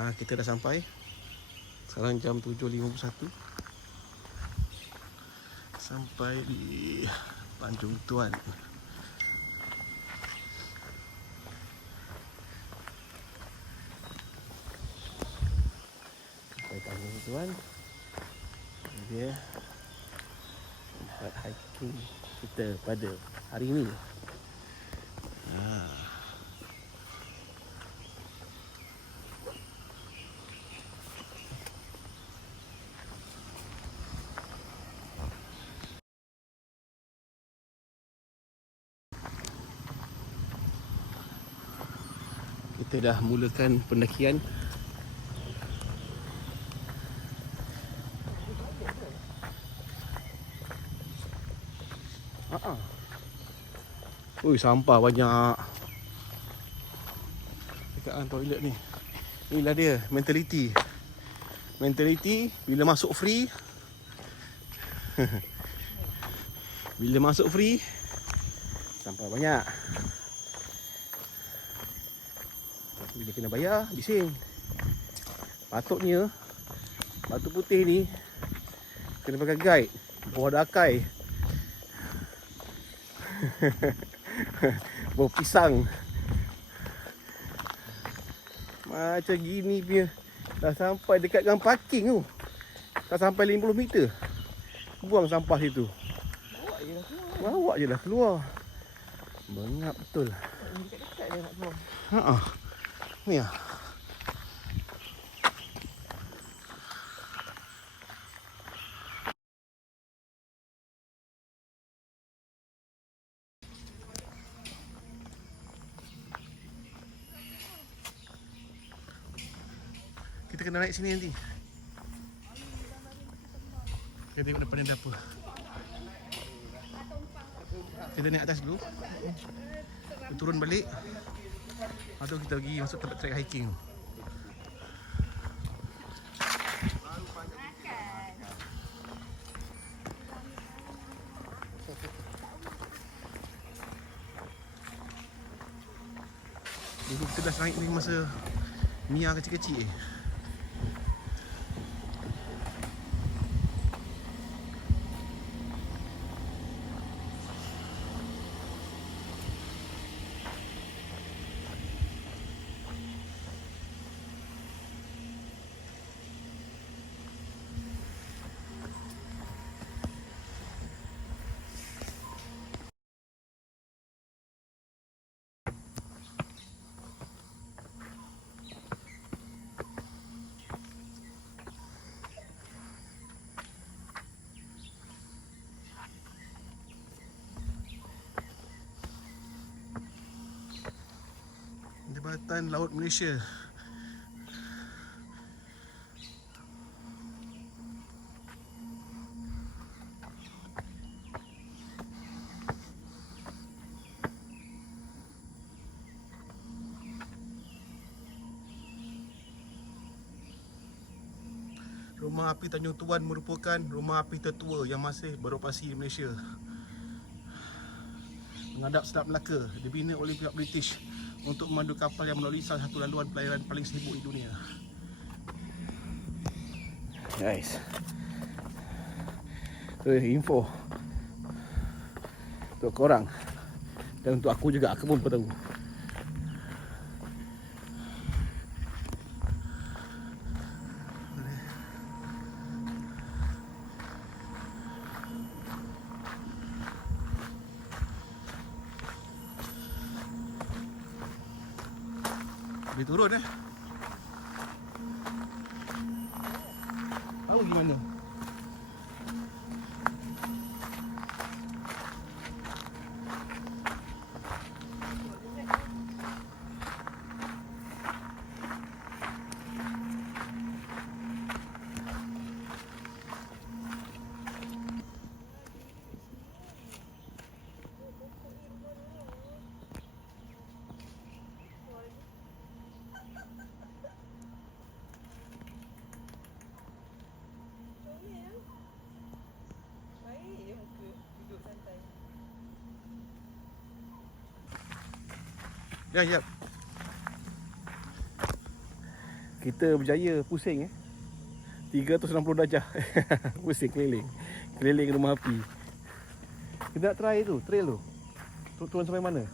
Kita dah sampai. Sekarang jam 7.51. Sampai di Tanjung Tuan. Sampai Tanjung Tuan. Ini dia tempat hiking kita pada hari ini. Kita dah mulakan pendakian. Ui, sampah banyak dekat toilet ni. Inilah dia mentaliti. Mentaliti bila masuk free. Bila masuk free, sampah banyak. Bila kena bayar, bising. Patutnya Batu Putih ni kena pakai guide. Bawah ada akai. Bau pisang. Macam gini punya. Dah sampai dekat gang parking tu. Dah sampai 50 meter. Buang sampah situ. Bawa je lah keluar. Bengap betul. Dekat-dekat dia nak keluar. Ni lah. Kita kena naik sini nanti. Kita tengok depan ada apa. Kita naik atas dulu. Kita turun balik. Atau kita pergi masuk tempat track hiking tu. Dulu kita dah naik ni masa Mia kecil-kecil. Jabatan Laut Malaysia. Rumah api Tanjung Tuan merupakan rumah api tertua yang masih beroperasi di Malaysia. Menghadap Selat Melaka, dibina oleh pihak British untuk memandu kapal yang melalui salah satu laluan pelayaran paling sibuk di dunia. Guys, info untuk korang dan untuk aku juga, aku pun tahu. Dia turun tahu gimana. Ya, ya. Kita berjaya pusing 360 darjah. Pusing keliling. Keliling rumah api. Kita nak try tu, trail tu. Turun sampai mana?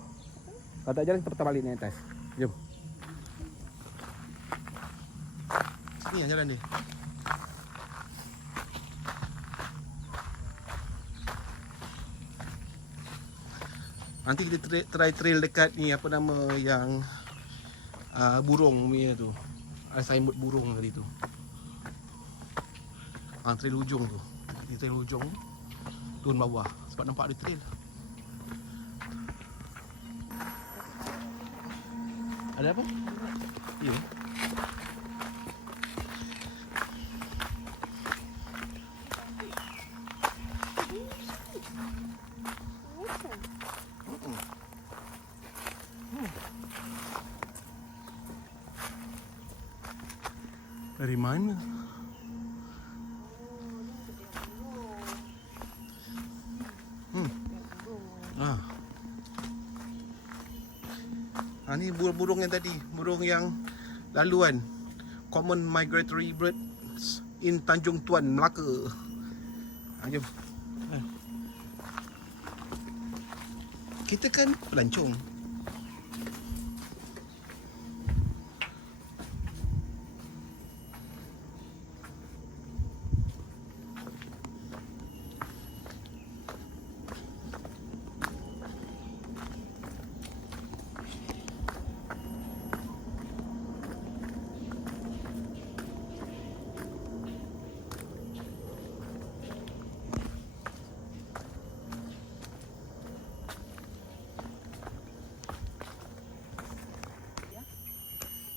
Kalau tak jalan kita patah balik naik atas. Jom. Sini yang jalan dia. Nanti kita try trail dekat ni, apa nama yang burung punya tu. Ada signboard burung tadi tu. Trail ujung tu. Di trail ujung turun bawah sebab nampak ada trail. Ada apa? Ya. Dari mana? Ni burung yang tadi, burung yang laluan, common migratory birds in Tanjung Tuan, Melaka. Jom. Kita kan pelancong.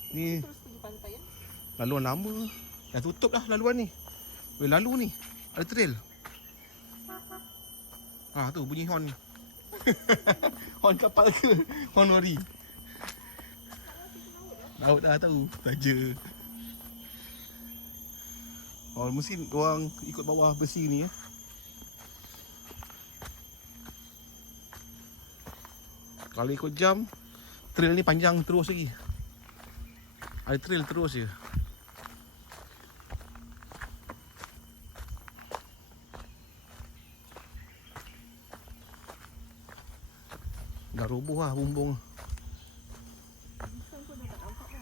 Ni laluan lama. Dah tutup dah laluan ni. Boleh lalu ni. Ada trail. Tu bunyi horn ni. Horn kapal ke? Horn lori. Laut dah tahu. Saja. Mesti orang ikut bawah besi ni . Kalau ikut jam, trail ni panjang terus lagi. Ada trail terus je. Dah roboh lah bumbung. Lisan pun dah tak nampak dah.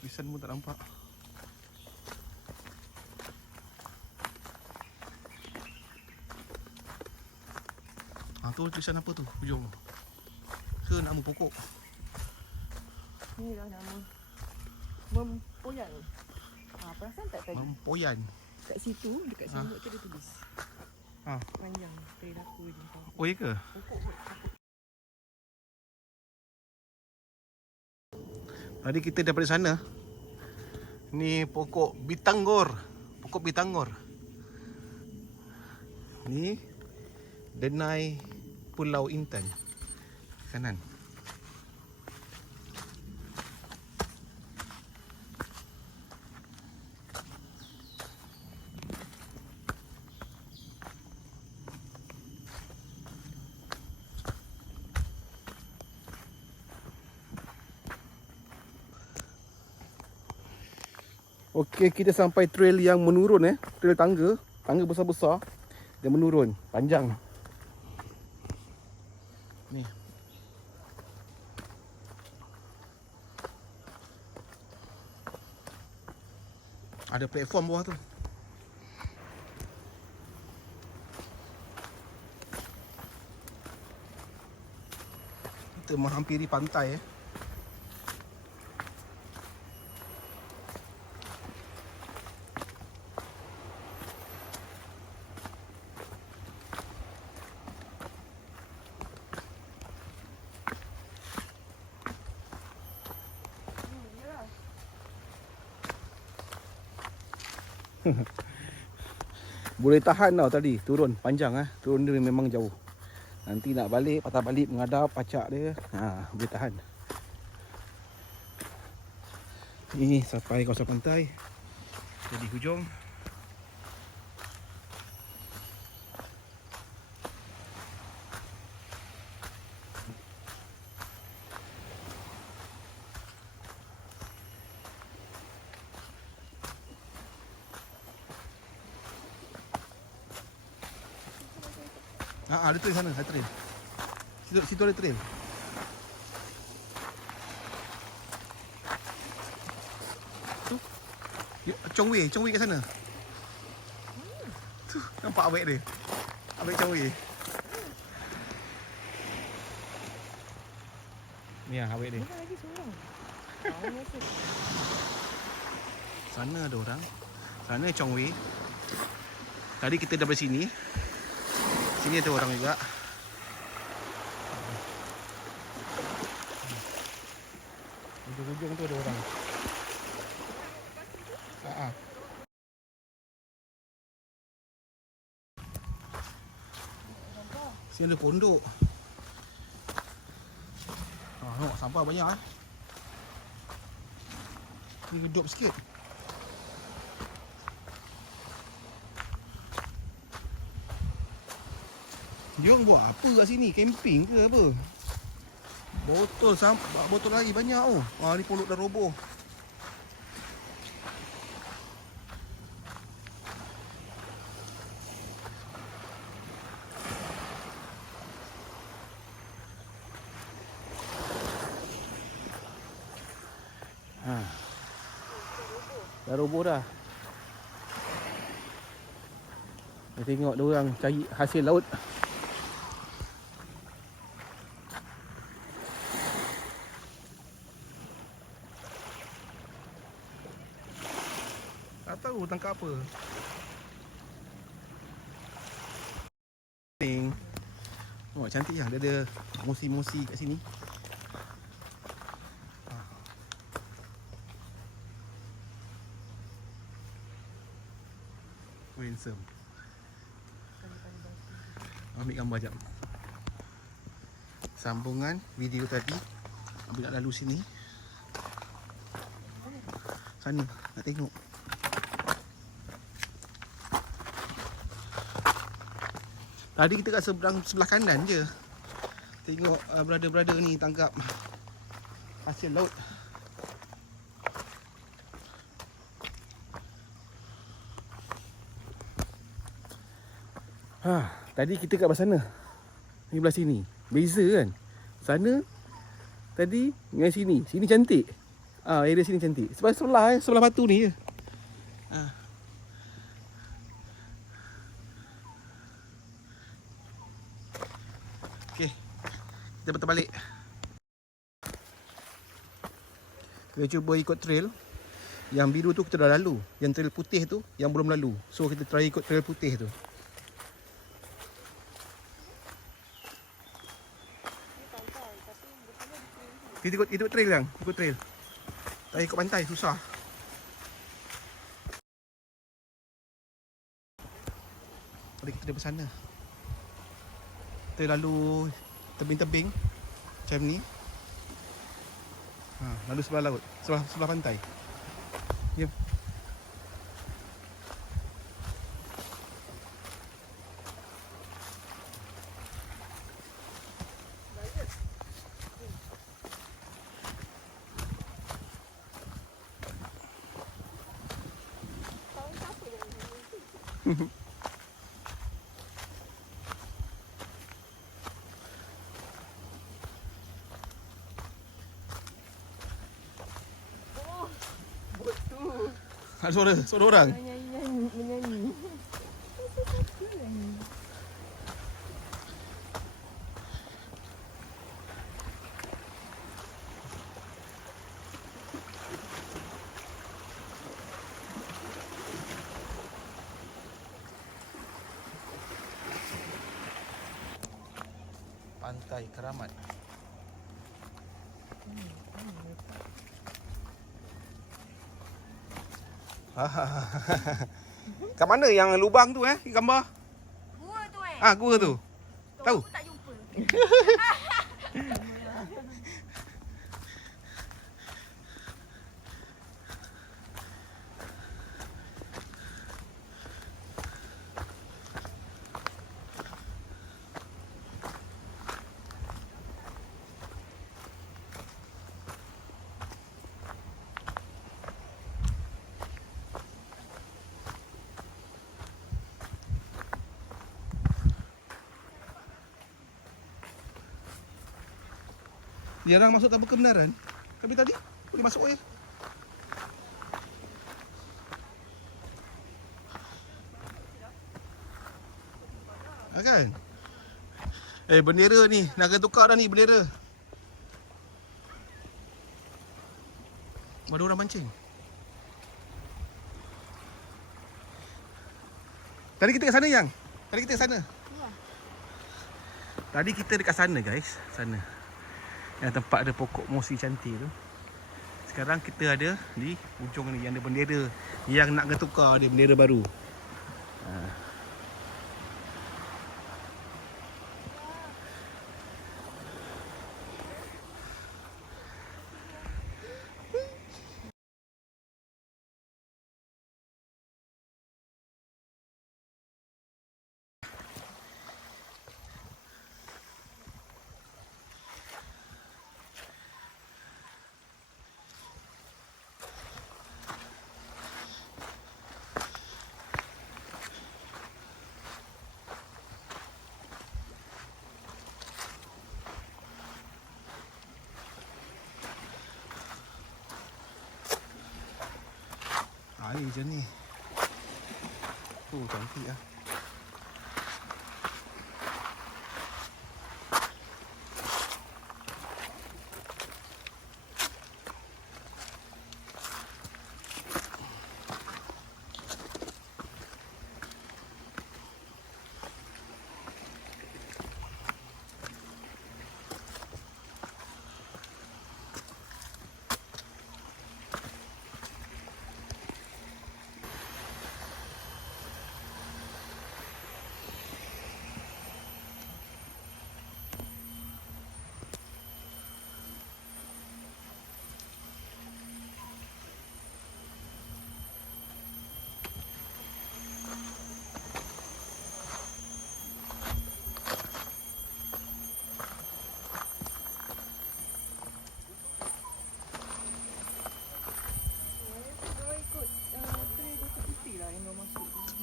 Lisan pun tak nampak. Tu tulisan apa tu hujung? Ke nama pokok? Ni dah nama Mempoyan. Perasan tak tadi? Mempoyan. Kat situ, dekat simbol tu dia tulis. Panjang trail aku ni. Oh, ya ke? Tadi kita daripada sana. Ni pokok bitanggor. Pokok bitanggor. Ni Denai Pulau Intan. Kanan. Okey, kita sampai trail yang menurun trail tangga, tangga besar-besar dia menurun, panjang. Ni. Ada platform bawah tu. Kita menghampiri pantai . Boleh tahan tau tadi turun panjang turun dia memang jauh. Nanti nak balik patah balik menghadap pacak dia boleh tahan. Ini sampai kawasan pantai. Jadi hujung. Ada trail sana, ada trail. Situ ada trail. Tu. Chong Wei kat sana. Tu, nampak awek dia. Awek Chong Wei. Ni awek dia. Bukan lagi seorang. Sana ada orang. Sana Chong Wei. Tadi kita daripada sini. Sini ada orang juga. Ujung-ujung tu ada orang. Sini ada pondok. Tengok sampah banyak eh. Ni redup sikit. Dia orang buat apa kat sini? Camping ke apa? Botol sampah, botol air banyak oh. Ni pondok dah roboh. Dah roboh dah. Kita tengok dia orang cari hasil laut. Tak tahu tangkap apa. Oh, cantik lah. Dia ada mosi-mosi kat sini. Handsome. Ambil gambar jap. Sambungan video tadi. Ambil nak lalu sini. Sana nak tengok. Tadi kita kat sebelah kanan je. Tengok brother-brother ni tangkap hasil laut. Tadi kita kat belah sana. Ni belah sini. Beza kan? Sana tadi dengan sini. Sini cantik. Area sini cantik. Sebelah batu ni je. Okey. Kita patah balik. Kita cuba ikut trail. Yang biru tu kita dah lalu. Yang trail putih tu yang belum lalu. So kita try ikut trail putih tu. Kita ikut trail yang, ikut trail. Tak ikut pantai susah. Tadi kita dari sana. Kita lalu tebing-tebing macam ni. Lalu sebelah laut, sebelah pantai. Jom. Ada suara orang. Menyanyi. Pantai Keramat. Kat mana yang lubang tu gambar? Gua tu Gua tu. Tahu? Aku tak jumpa. Jarang masuk tanpa kebenaran. Tapi tadi boleh masuk je. Kan? Bendera ni. Nak kena tukar dah ni bendera. Ada orang mancing. Tadi kita kat sana, Yang. Tadi kita kat sana. Tadi kita dekat sana, guys. Sana. Yang tempat ada pokok mosi cantik tu. Sekarang kita ada di ujung ni yang ada bendera. Yang nak kena tukar dia bendera baru. Air macam ni. Cantik lah.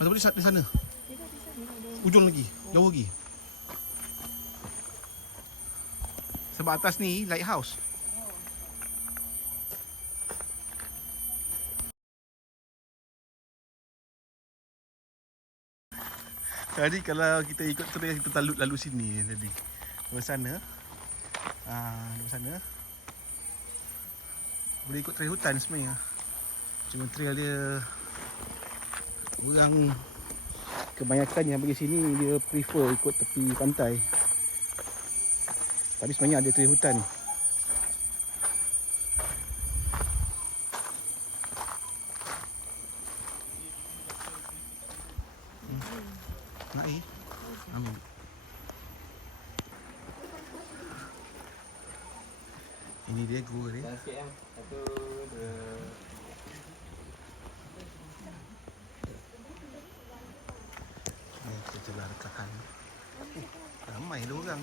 Ada boleh di sana. Ujung lagi, jauh lagi. Sebab atas ni lighthouse. Tadi kalau kita ikut terus kita lalu sini tadi. Dari sana. Dari sana. Boleh ikut trail hutan sebenarnya. Cuma trail dia orang kebanyakan yang pergi sini dia prefer ikut tepi pantai. Tapi sebenarnya ada trail hutan. Nak ambil. Ini dia gua dia. Satu, dua. Itulah rekahan. Ramai ada orang.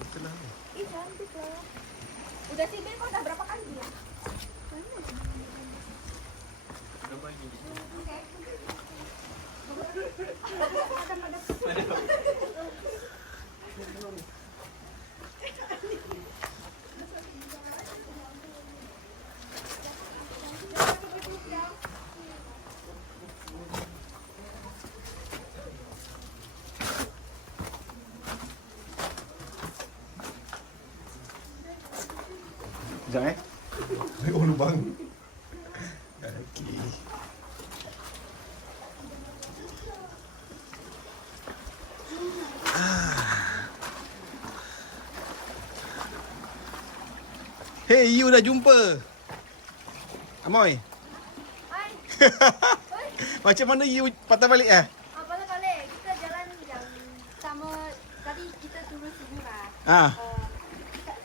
Itulah. Cantik lah. Udah sini kau dah berapa kali dia? Sekejap Oh lubang. Okey. Hey, you dah jumpa. Amoy. Hai. Macam mana you patah balik Patah balik. Kita jalan yang sama. Tadi kita turun sini Ah. lah.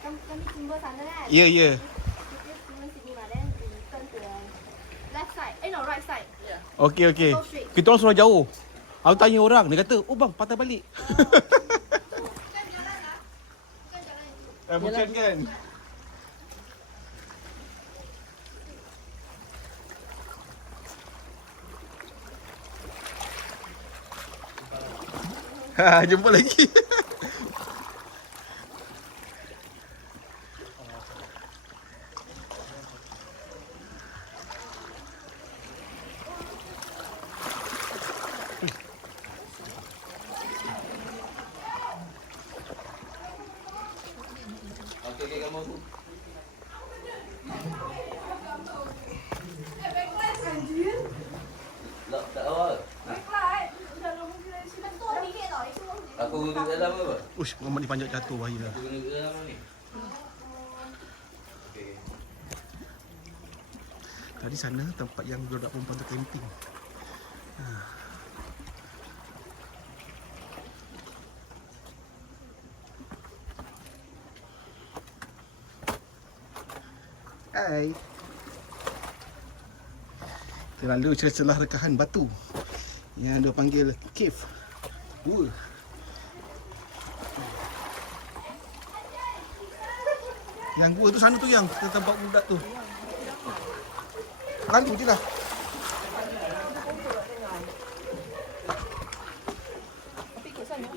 Kami timbul sana kan? Ya, ya. Kita turun sini lah. Then we turn to the left side. No, right side. Yeah. Okey, okey. Go straight. Kita orang suruh jauh. Aku tanya orang, dia kata, "Oh bang, patah balik." Bukan jalan lah. Bukan jalan itu. Bukan kan? Jumpa lagi. Tak awal. Aku duduk dalam apa? Ush, Muhammad ni panjat jatuh bahaya. Aku duduk dalam ni. Tadi sana tempat yang budak perempuan tu camping. Hai. Terlalu celah-celah rekahan batu yang dia panggil cave. Yang gua tu sana tu yang tempat budak tu. Lalu je lah. Tapi ikut sana.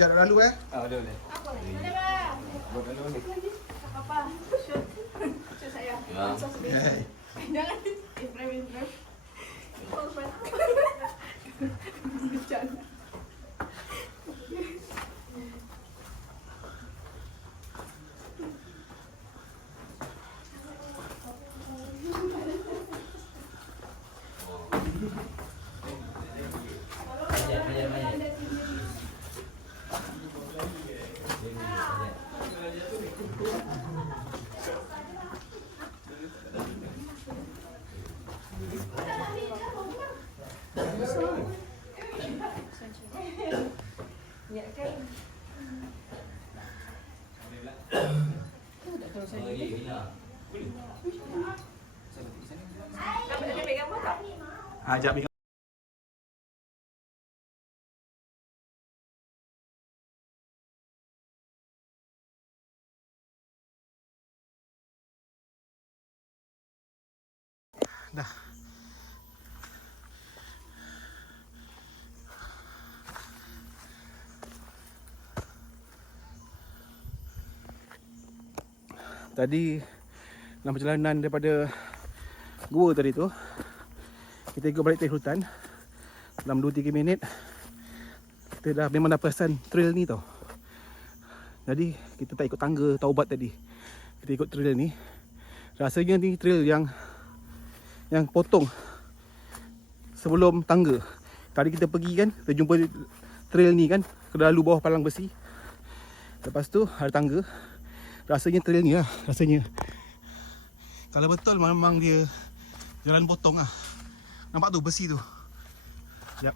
Jangan lalu Boleh. Hey. Jangan Ibrahim. Ajak ambil. Dah. Tadi dalam perjalanan daripada gua tadi tu, kita ikut balik trail hutan. Dalam 2-3 minit kita memang dah perasan trail ni tau. Jadi kita tak ikut tangga Taubat tadi. Kita ikut trail ni. Rasanya ni trail yang potong sebelum tangga. Tadi kita pergi kan, kita jumpa trail ni kan, kena lalu bawah palang besi. Lepas tu ada tangga. Rasanya trail ni lah, rasanya. Kalau betul memang dia jalan potong lah. Nampak tu besi tu. Sekejap.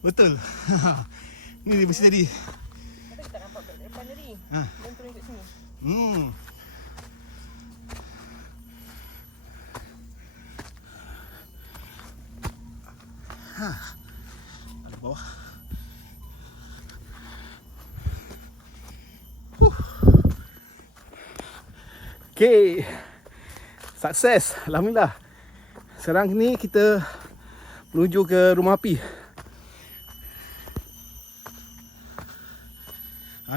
Betul. Ni dia besi tadi. Kita tak nampak kat depan tadi. Ha. Dan turun kat sini. Ada bawah. Okay. Sukses. Alhamdulillah. Sekarang ni kita menuju ke rumah api.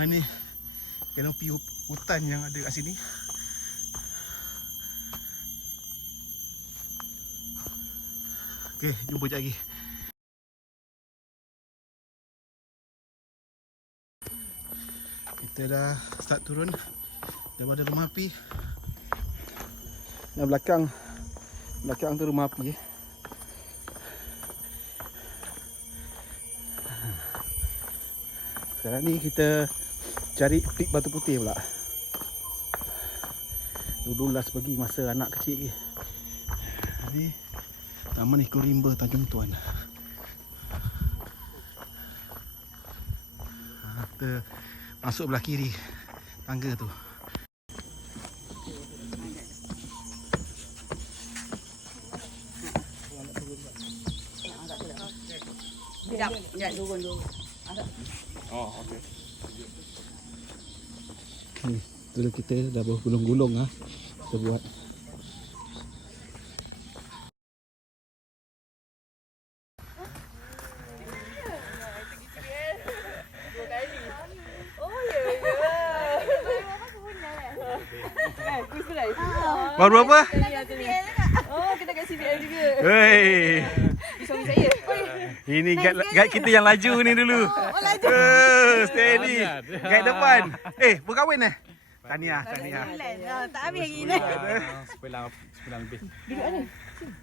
Ini kanopi hutan yang ada kat sini. Okay, jumpa sekejap lagi. Kita dah start turun daripada rumah api. Yang belakang tu rumah api. Sekarang ni kita cari pik batu putih pula. Dulu last pergi masa anak kecil lagi. Jadi Taman Ekorimba Tanjung Tuan. Kita masuk belah kiri tangga tu. Sekejap. Sekejap, turun. Oh, okey. Ni, dulu kita dah bergulung-gulung ah. Kita buat. Baru apa? Oh, kita kat CBL juga. Hei. Suami saya. Ini guide kita yang laju ni dulu. Oh, laju. Steady. Guide depan. Berkahwin Tahniah. Tak habis hari ni. Sepelang lebih. Duduk mana?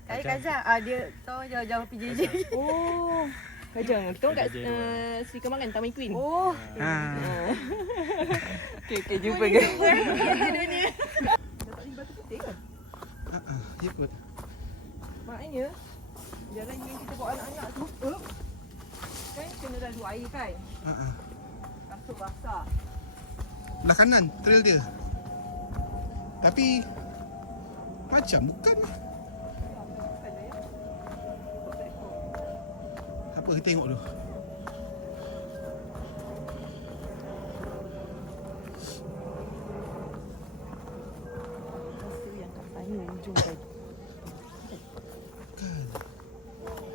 Kat Kazak. Dia tahu jauh-jauh PJJ. Oh. Kajang. Kita orang kat Sri Kembangan, Taman Queen. Oh. Okey, jumpa ke? Dunia. Dapat 5 batu putih kan? Ya kot. Maknanya jalan yang kita bawa anak-anak tu kan kena lalu air kan? Kasut basah. Belah kanan trail dia. Tapi macam bukan. Tak apa, kita tengok dulu. Rasa yang kat sana ujung tadi.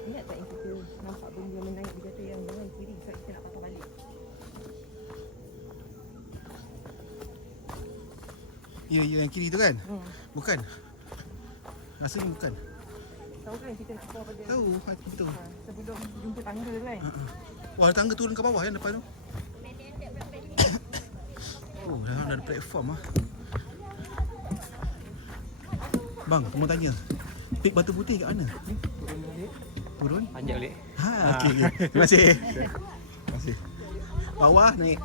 Ingat tak yang kita nampak benda menaik, dia kata yang jangan kiri sebab kita nak patah balik. Ya, yang kiri tu kan? Bukan. Rasanya bukan. Tahu kan kita keluar pada Tahu, betul. sebelum jumpa tangga tu kan? Wah, ada tangga turun ke bawah yang depan tu. Oh, dah ada platform Bang, kamu tanya. Pik batu putih kat mana? Turun? Panjat balik. Okey. Terima kasih. Terima kasih. Bawah naik.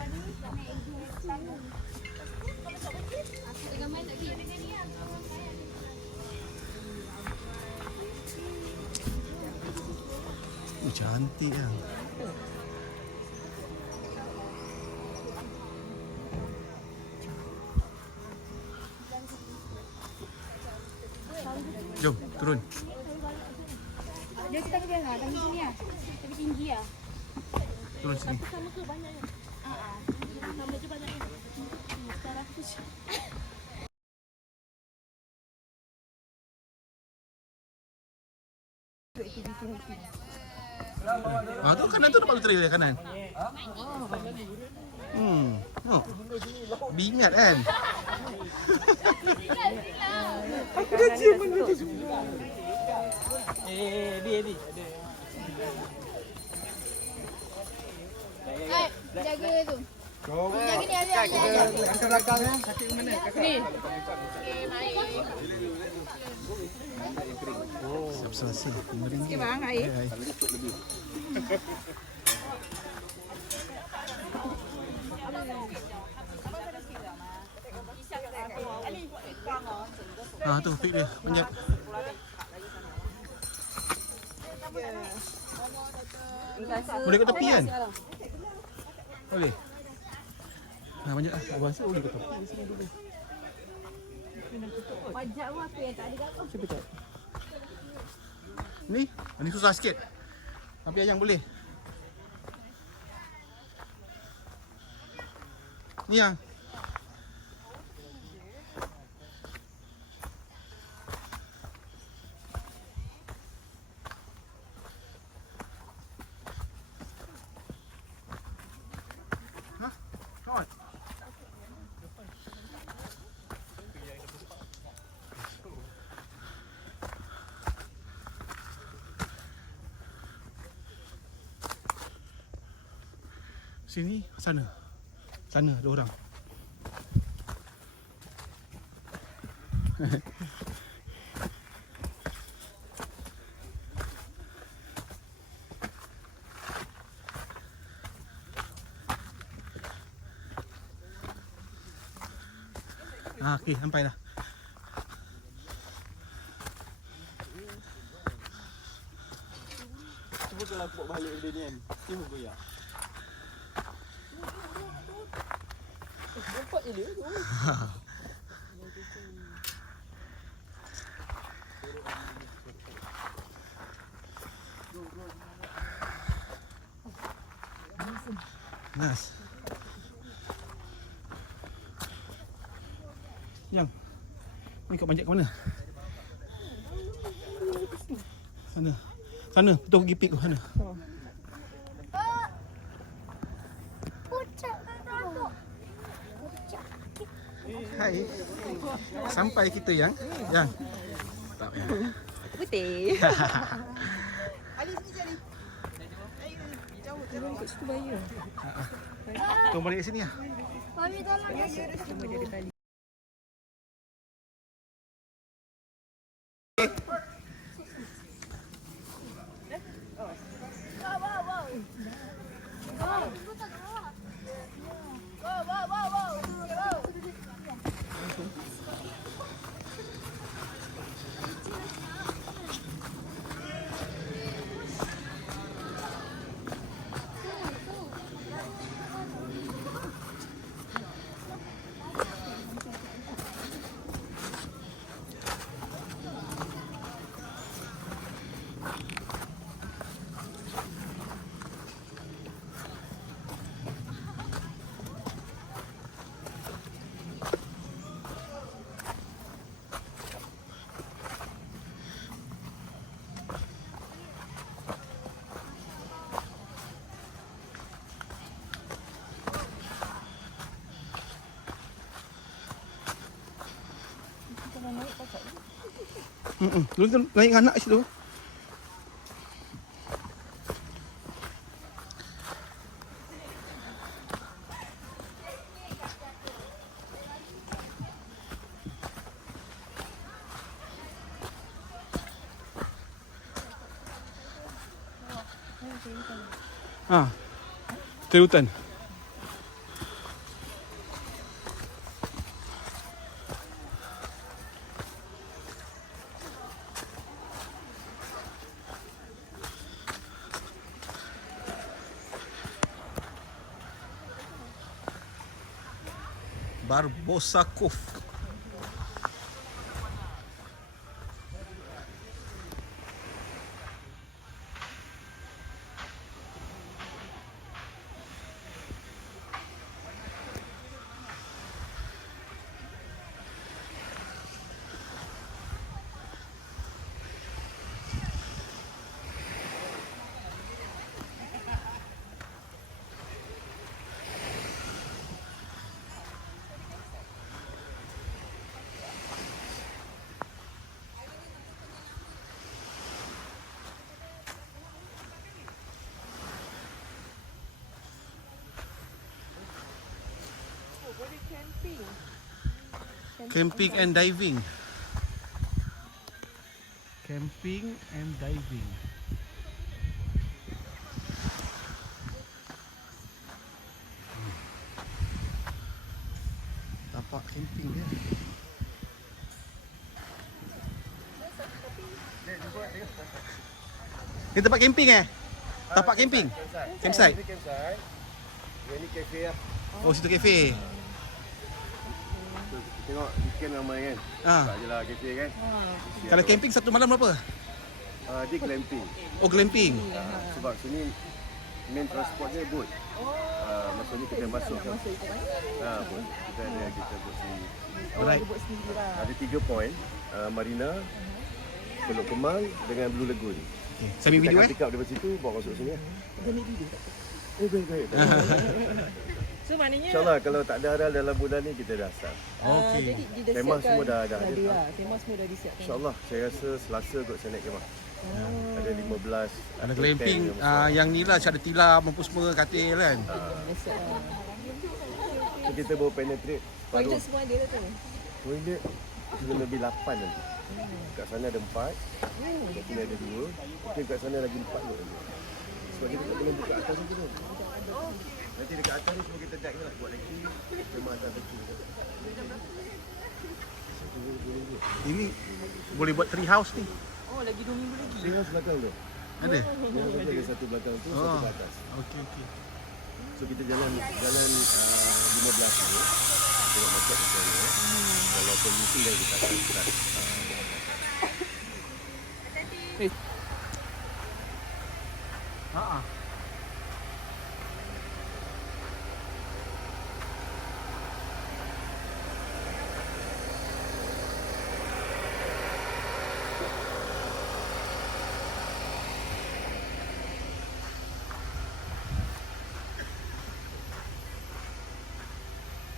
Cantik kan. Jom, turun. Dia kita ke dia lah, tanggi sini lah. Tapi tinggi lah. Turun sini. Sama ke banyaknya? Sama je banyaknya. Sekarang aku Tu kanan tu nampak trail dia kanan. Oh. Bingat kan? Aku dah cium benda tu. Edi. jaga tu. Jaga ni ada. Angkat belakang sakit mana? Ni. Okey, mari. Selesa. Okey bang, air. Tu pik dia, panjat. Boleh kat tepi kan? Boleh. Panjat lah. Rasa boleh kat tepi. Pajak pun apa yang tak ada kat Siapa tak? Ni susah sikit. Tapi Ayang boleh. Ni yang. Kawan. Sini, sana. Sana ada orang. Okey, sampai dah. Cuba kalau aku bawa balik benda ni kan. Tiba goyak. Nampak je dia. Nas. Yang. Ni kau panjat ke mana? Sana. Sana, betul pergi pik sana. Hai. Sampai kita yang. Tak ya. Putih. Turun kat situ bahaya. Kau balik sini lah. Mami tolong. Dulu tu naik dengan anak situ. Trail hutan. Barbosa Cove. Camping and diving. Camping and diving. Tapak camping dia. Ni tempat camping eh? Tapak camping? Campsite? Ini kafe lah. Oh, situ kafe. Tengok weekend ramai kan. Tak je lah kafe kan. Kalau camping satu malam berapa? Dia glamping. Oh, glamping. Sebab sini main transport dia boat. Maksudnya kita masuk ke boat. Kita boat sini. Alright. Ada 3 point. Marina, Teluk Kemang dengan Blue Lagoon. Okay. Sambil video Kita pick up daripada situ, bawa masuk sini lah. Ambil video tak? Oh, baik. So maknanya InsyaAllah kalau tak ada Aral dalam bulan ni, kita dah start. Okey. jadi dia Kemah siapkan. semua dah ada. Kemah semua dah disiapkan. InsyaAllah, saya rasa Selasa kot saya naik kemah. Ada 15. Ada glamping yang ni lah, ada tilam apa semua, katil kan. So kita baru penetrate. Toilet semua ada lah tu. Toilet sudah lebih 8 nanti. Kat sana ada 4. Kat sini ada 2. Mungkin kat sana lagi 4 kot. Sebab kita tak boleh buka atas tu. Nanti dekat atas ni semua kita deck je lah. Buat lagi. Memang atas tu. Ini boleh buat tree house ni. Oh, lagi 2 minggu lagi. Tengok belakang tu. Ada? Ada satu belakang tu, satu ke atas. Okey. So kita jalan 15 tu. Tengok macam macam ni. Kalau kondisi dah kita akan start.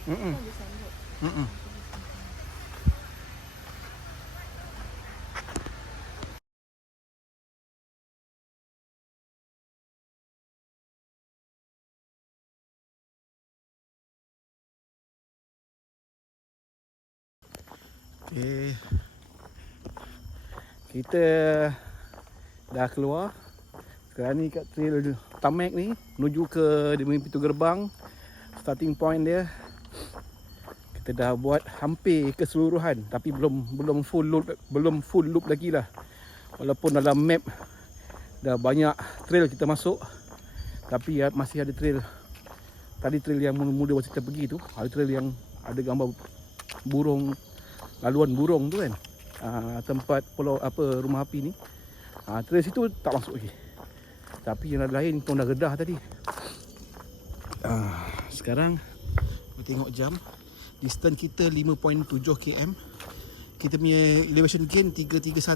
Mm-mm. Mm-mm. Okay. Kita dah keluar. Sekarang ni kat trail Tamek ni menuju ke dia punya pintu gerbang. Starting point dia. Kita dah buat hampir keseluruhan tapi belum full loop lagi lah. Walaupun dalam map dah banyak trail kita masuk, tapi masih ada trail. Tadi trail yang mula-mula waktu kita pergi tu, ada trail yang ada gambar burung, laluan burung tu kan. Tempat pulau rumah api ni. Trail situ tak masuk lagi. Tapi yang lain pun dah redah tadi. Sekarang kita tengok jam. Distance kita 5.7 km. Kita punya elevation gain 331.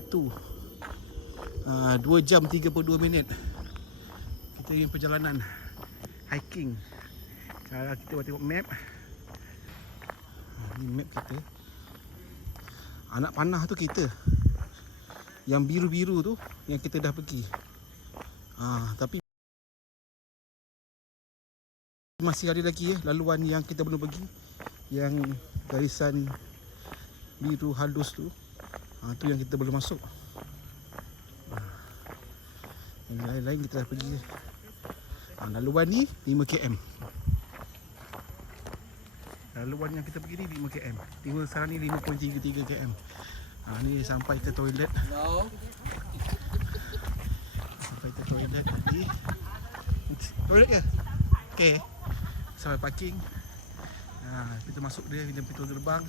2 jam 32 minit. Kita punya perjalanan hiking. Cara kita tengok map. Ni map kita. Anak panah tu kita. Yang biru-biru tu yang kita dah pergi. Tapi masih ada lagi laluan yang kita belum pergi. Yang garisan biru halus tu. Tu yang kita belum masuk. Yang lain-lain kita dah pergi. Laluan ni 5 km. Laluan yang kita pergi ni 5 km. Tiba sekarang ni 5.33 km. Ni sampai ke toilet. No. Sampai ke toilet tadi. Toilet ke? Okay. Sampai parking. Kita masuk dia pintu gerbang.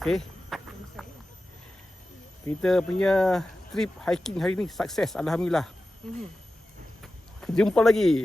Okay. Kita punya trip hiking hari ni sukses, alhamdulillah. Jumpa lagi.